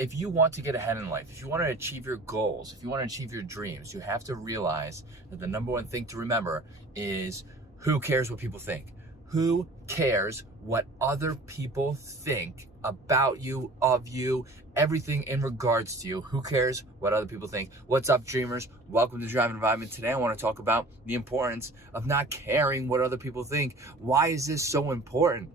if you want to get ahead in life, if you want to achieve your goals, if you want to achieve your dreams, you have to realize that the number one thing to remember is who cares what people think? Who cares what other people think about you, of you, everything in regards to you? Who cares what other people think? What's up, dreamers? Welcome to Drive Environment. Today I want to talk about the importance of not caring what other people think. Why is this so important?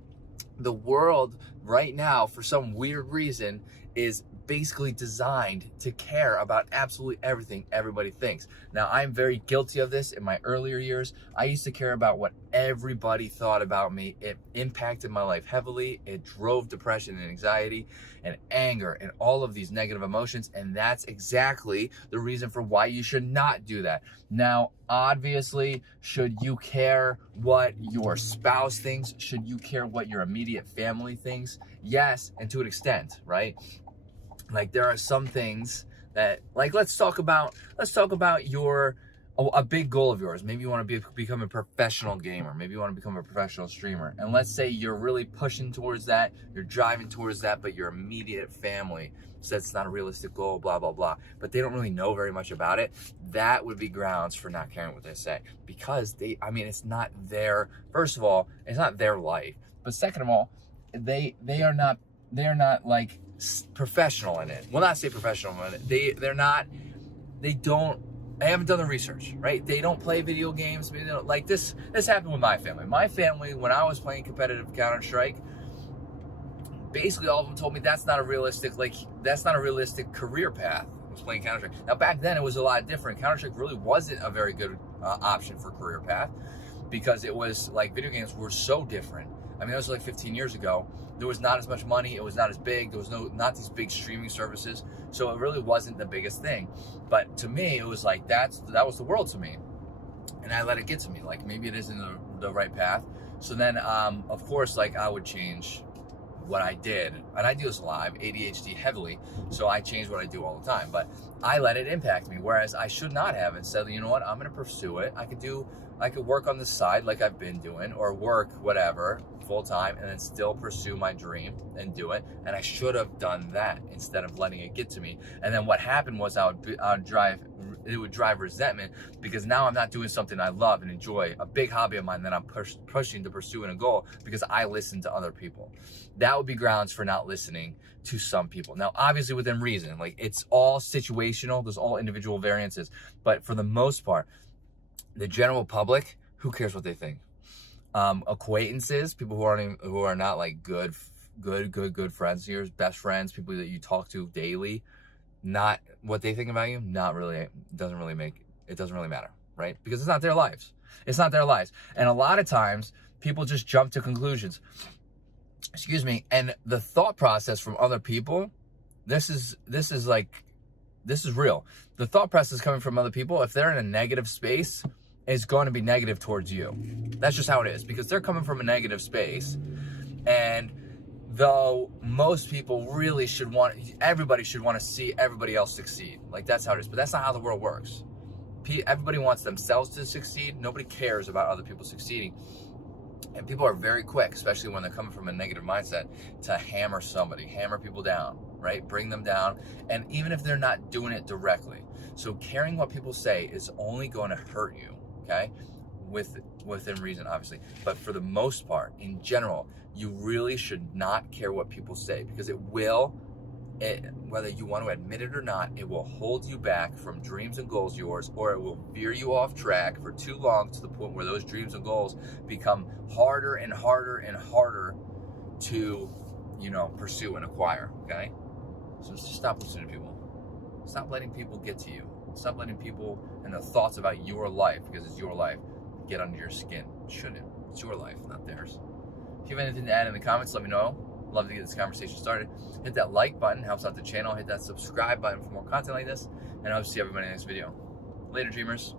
The world right now, for some weird reason, is basically designed to care about absolutely everything everybody thinks. Now, I'm very guilty of this in my earlier years. I used to care about what everybody thought about me. It impacted my life heavily. It drove depression and anxiety and anger and all of these negative emotions. And that's exactly the reason for why you should not do that. Now, obviously, should you care what your spouse thinks? Should you care what your immediate family thinks? Yes, and to an extent, right? Like, there are some things that, like, let's talk about a big goal of yours. Maybe you want to become a professional gamer. Maybe you want to become a professional streamer. And let's say you're really pushing towards that, you're driving towards that, but your immediate family says it's not a realistic goal, blah, blah, blah. But they don't really know very much about it. That would be grounds for not caring what they say. Because it's not their, first of all, it's not their life. But second of all, they are not like professional in it. Well, not say professional in it. They haven't done the research, right? They don't play video games. Maybe they don't, like this happened with my family. My family, when I was playing competitive Counter-Strike, basically all of them told me that's not a realistic career path. I was playing Counter-Strike. Now, back then it was a lot different. Counter-Strike really wasn't a very good option for career path, because it was like video games were so different. I mean, that was like 15 years ago. There was not as much money. It was not as big. There was not these big streaming services. So it really wasn't the biggest thing. But to me, it was like, that was the world to me. And I let it get to me. Like, maybe it isn't the right path. So then, of course, like, I would change what I did. And I do this a lot. I have ADHD heavily, so I change what I do all the time. But I let it impact me, whereas I should not have, and said, you know what, I'm going to pursue it. I could work on the side like I've been doing, or work whatever full time, and then still pursue my dream and do it. And I should have done that instead of letting it get to me. And then what happened was it would drive resentment, because now I'm not doing something I love and enjoy, a big hobby of mine that I'm pushing to pursue in a goal, because I listen to other people. That would be grounds for not listening to some people. Now, obviously within reason, like, it's all situational, there's all individual variances, but for the most part, the general public, who cares what they think? Acquaintances, people who are not like good friends of yours, best friends, people that you talk to daily, not what they think about you, not really, it doesn't really matter, right? Because it's not their lives. It's not their lives. And a lot of times people just jump to conclusions. Excuse me. And the thought process from other people, this is real. The thought process coming from other people, if they're in a negative space, is going to be negative towards you. That's just how it is, because they're coming from a negative space. And though most people really everybody should want to see everybody else succeed. Like, that's how it is. But that's not how the world works. Everybody wants themselves to succeed. Nobody cares about other people succeeding. And people are very quick, especially when they're coming from a negative mindset, to hammer people down, right? Bring them down. And even if they're not doing it directly. So caring what people say is only going to hurt you, okay? Within reason, obviously. But for the most part, in general, you really should not care what people say, because whether you want to admit it or not, it will hold you back from dreams and goals yours, or it will veer you off track for too long, to the point where those dreams and goals become harder and harder and harder to, pursue and acquire, okay? So just stop listening to people. Stop letting people get to you. Stop letting people and the thoughts about your life, because it's your life, get under your skin. It shouldn't. It's your life, not theirs. If you have anything to add in the comments, let me know. Love to get this conversation started. Hit that like button, helps out the channel. Hit that subscribe button for more content like this. And I hope to see everybody in the next video. Later, dreamers.